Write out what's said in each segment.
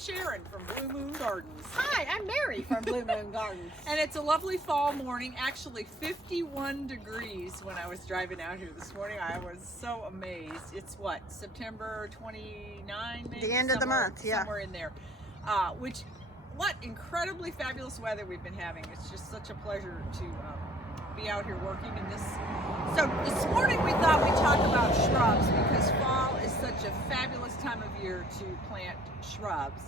Sharon from Blue Moon Gardens. Hi, I'm Mary from Blue Moon Gardens. And it's a lovely fall morning, actually 51 degrees when I was driving out here this morning. I was so amazed. It's what, September 29, maybe? The end of the month, yeah. Somewhere in there. What incredibly fabulous weather we've been having. It's just such a pleasure to be out here working in this. So this morning we thought we'd talk about shrubs because fall is such a fabulous time of year to plant shrubs.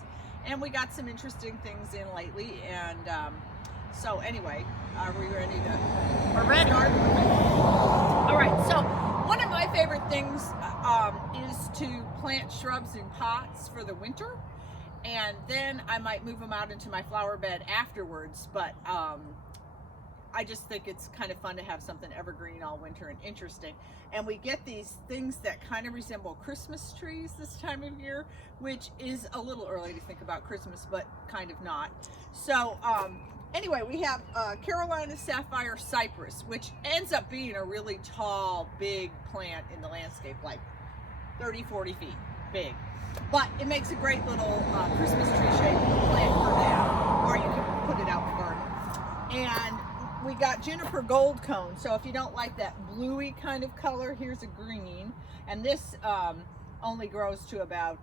And we got some interesting things in lately, and so anyway, are we ready to? We're ready. All right, so one of my favorite things is to plant shrubs in pots for the winter, and then I might move them out into my flower bed afterwards, but I just think it's kind of fun to have something evergreen all winter and interesting. And we get these things that kind of resemble Christmas trees this time of year, which is a little early to think about Christmas, but kind of not. So anyway, we have Carolina Sapphire Cypress, which ends up being a really tall, big plant in the landscape, like 30, 40 feet big. But it makes a great little Christmas tree shaped plant for now, or you can put it out in the garden. And we got juniper gold cone, so if you don't like that bluey kind of color, here's a green, and this only grows to about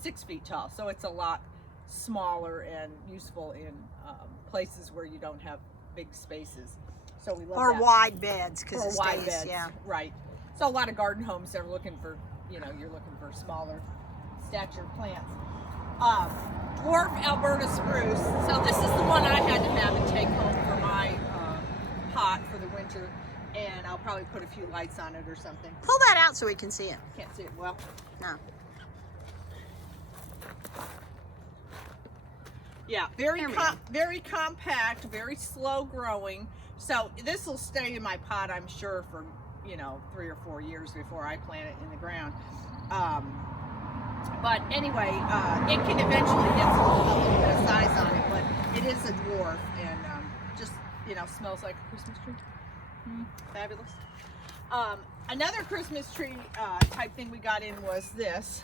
6 feet tall, so it's a lot smaller and useful in places where you don't have big spaces. So we love Or that. wide beds, because Or it wide stays, beds, yeah. right. So a lot of garden homes are looking for, you're looking for smaller stature plants. Dwarf Alberta spruce. So this is the one I had to have and take home for my pot for the winter, and I'll probably put a few lights on it or something. Pull that out so we can see it. Can't see it well. No. Yeah, very compact, very slow growing. So this will stay in my pot, I'm sure, for 3 or 4 years before I plant it in the ground. But anyway, it can eventually get a little bit of size on it, but it is a dwarf, and just smells like a Christmas tree. Fabulous. Another Christmas tree type thing we got in was this,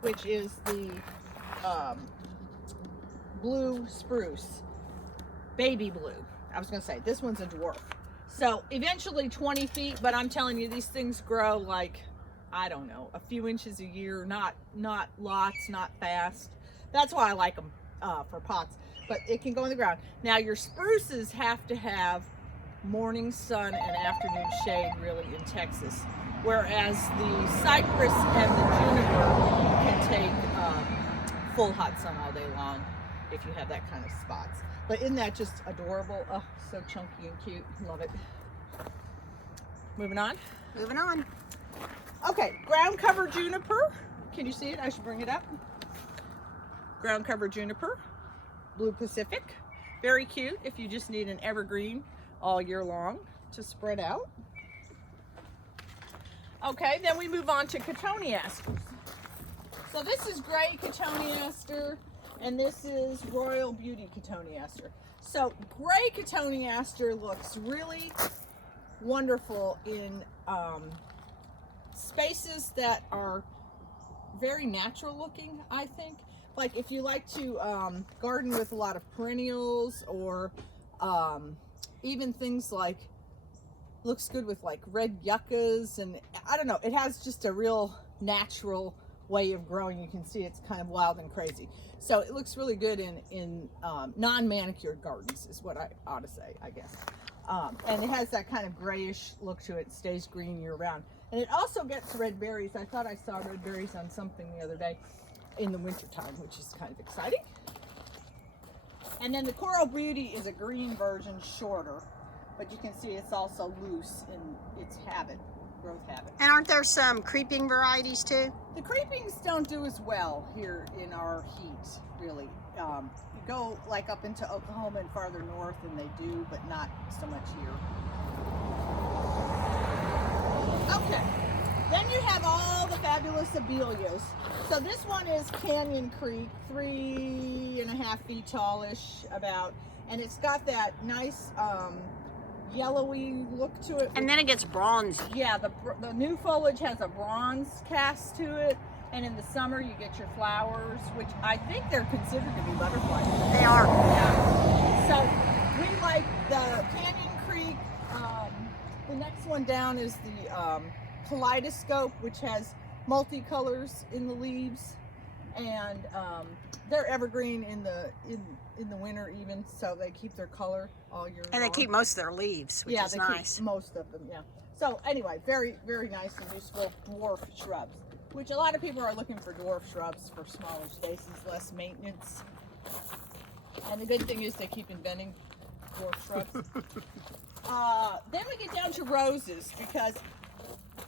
which is the blue spruce, baby blue. I was gonna say this one's a dwarf. So eventually 20 feet, but I'm telling you, these things grow like, I don't know, a few inches a year, not lots, not fast. That's why I like them for pots, but it can go in the ground. Now your spruces have to have morning sun and afternoon shade really in Texas, whereas the cypress and the juniper can take full hot sun all day long if you have that kind of spots. But isn't that just adorable? Oh, so chunky and cute. Love it. Moving on. Moving on. Okay, ground cover juniper. Can you see it? I should bring it up. Ground cover juniper, blue Pacific. Very cute if you just need an evergreen all year long to spread out. Okay, then we move on to cotoneasters. So this is gray cotoneaster, and this is Royal Beauty cotoneaster. So gray cotoneaster looks really wonderful in spaces that are very natural looking, I think. Like if you like to garden with a lot of perennials, or even things like, looks good with like red yuccas, and I don't know, it has just a real natural way of growing. You can see it's kind of wild and crazy. So it looks really good in non-manicured gardens is what I ought to say, I guess. And it has that kind of grayish look to it. It stays green year round. And it also gets red berries. I thought I saw red berries on something the other day in the winter time, which is kind of exciting. And then the Coral Beauty is a green version, shorter, but you can see it's also loose in its growth habit. And aren't there some creeping varieties too? The creepings don't do as well here in our heat, really. You go like up into Oklahoma and farther north, and they do, but not so much here. Okay, then you have all the fabulous abelias. So this one is Canyon Creek, 3.5 feet tallish about, and it's got that nice yellowy look to it. And then it gets bronzy. Yeah, the new foliage has a bronze cast to it, And in the summer, you get your flowers, which I think they're considered to be butterflies. They are. Yeah. So we like the Canyon Creek. The next one down is the Kaleidoscope, which has multicolors in the leaves, and they're evergreen in the winter even, so they keep their color all year And they long. keep most of their leaves, which is they nice. keep most of them, yeah. So anyway, very, very nice and useful dwarf shrubs, which a lot of people are looking for dwarf shrubs for smaller spaces, less maintenance. And the good thing is they keep inventing dwarf shrubs. Then we get down to roses, because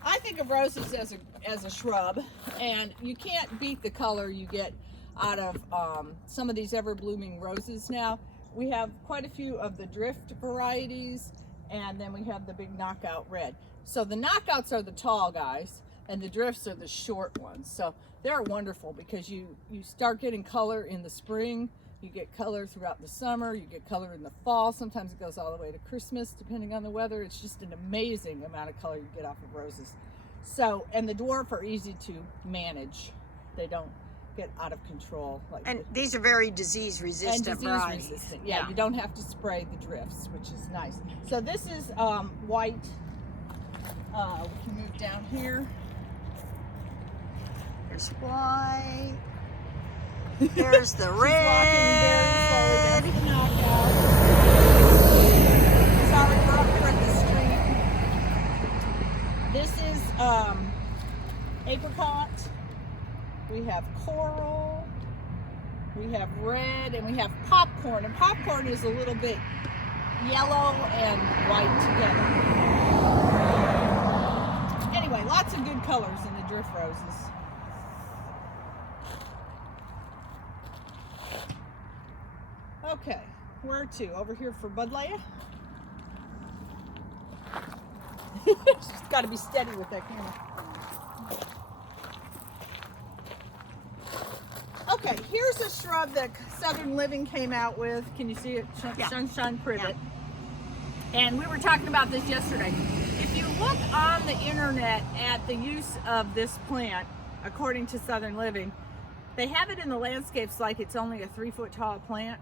I think of roses as a shrub, and you can't beat the color you get out of some of these ever-blooming roses now. We have quite a few of the drift varieties, and then we have the big knockout red. So the knockouts are the tall guys, and the drifts are the short ones. So they're wonderful because you start getting color in the spring, you get color throughout the summer, you get color in the fall. Sometimes it goes all the way to Christmas, depending on the weather. It's just an amazing amount of color you get off of roses. So, and the dwarf are easy to manage. They don't get out of control. And these are very disease-resistant varieties. Resistant. Yeah, you don't have to spray the drifts, which is nice. So this is white. We can move down here. There's white. There's the She's red. walking very slowly. That's the knockout. Sorry, we're up here at the street. This is apricot. We have coral. We have red, and we have popcorn. And popcorn is a little bit yellow and white together. Anyway, lots of good colors in the drift roses. Okay, where to? Over here for Budleia? She's got to be steady with that camera. Okay, here's a shrub that Southern Living came out with. Can you see it? Sunshine Privet. Yeah. And we were talking about this yesterday. If you look on the internet at the use of this plant, according to Southern Living, they have it in the landscapes like it's only a 3-foot tall plant.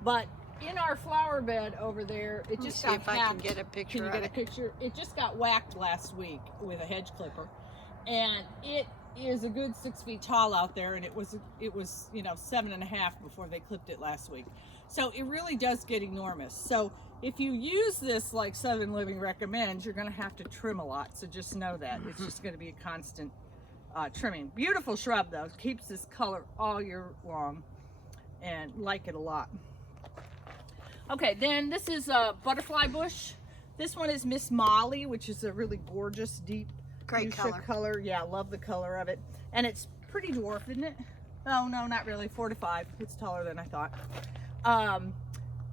But in our flower bed over there, it just got if I can get a picture. Can you get a picture? It just got whacked last week with a hedge clipper, and it is a good 6 feet tall out there, and it was 7.5 before they clipped it last week. So it really does get enormous. So if you use this like Southern Living recommends, you're going to have to trim a lot. So just know that it's just going to be a constant trimming. Beautiful shrub though, keeps this color all year long, and like it a lot. Okay, then this is a butterfly bush. This one is Miss Molly, which is a really gorgeous, deep, great color. Yeah, love the color of it. And it's pretty dwarf, isn't it? Oh, no, not really. 4 to 5. It's taller than I thought.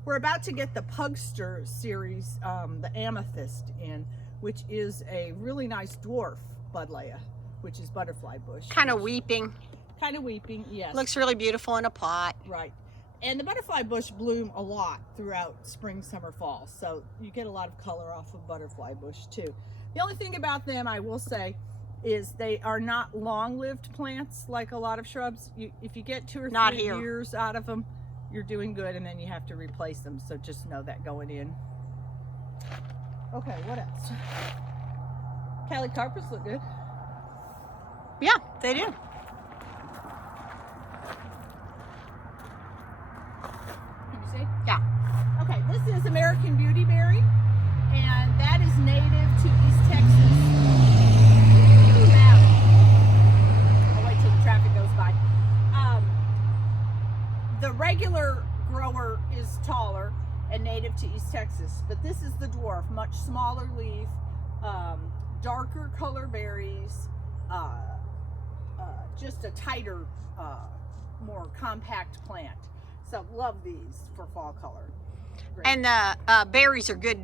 We're about to get the Pugster series, the Amethyst in, which is a really nice dwarf Budleia, which is butterfly bush. Kind of weeping. Kind of weeping, yes. Looks really beautiful in a pot. Right. And the butterfly bush bloom a lot throughout spring, summer, fall. So you get a lot of color off of butterfly bush too. The only thing about them, I will say, is they are not long-lived plants like a lot of shrubs. If you get 2 or 3 years out of them, you're doing good, and then you have to replace them. So just know that going in. Okay, what else? Calicarpus look good. Yeah, they do. Yeah. Okay, this is American Beautyberry, and that is native to East Texas. I'll wait till the traffic goes by. The regular grower is taller and native to East Texas, but this is the dwarf, much smaller leaf, darker color berries, just a tighter, more compact plant. So love these for fall color. Great. And the berries are good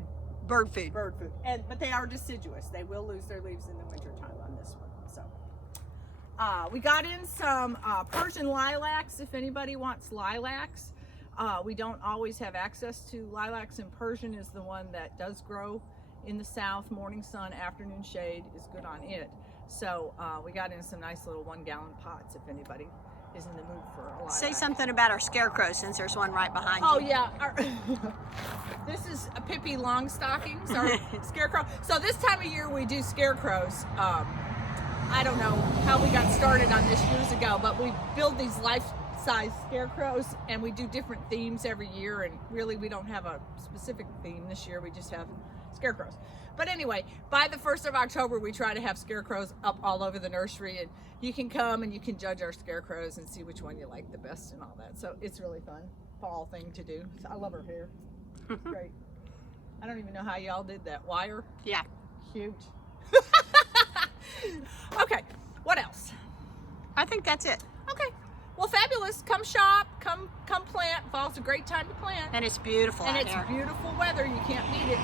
bird food. Bird food, but they are deciduous. They will lose their leaves in the wintertime on this one. So we got in some Persian lilacs. If anybody wants lilacs, we don't always have access to lilacs, and Persian is the one that does grow in the south. Morning sun, afternoon shade is good on it. So we got in some nice little 1-gallon pots if anybody is in the mood for a lot Say of that. something about our scarecrow since there's one right behind Oh you. yeah, this is a Pippi Longstockings, our scarecrow. So this time of year we do scarecrows. I don't know how we got started on this years ago, but we build these life-size scarecrows and we do different themes every year, and really we don't have a specific theme this year, we just have scarecrows. But anyway, by the 1st of October we try to have scarecrows up all over the nursery, and you can come and you can judge our scarecrows and see which one you like the best and all that. So it's really fun fall thing to do. I love her hair. It's great. I don't even know how y'all did that. Wire? Yeah. Huge. Okay, what else? I think that's it. Okay, well, fabulous. Come shop, come plant. Fall's a great time to plant. And it's beautiful And out it's here. beautiful weather. You can't beat it.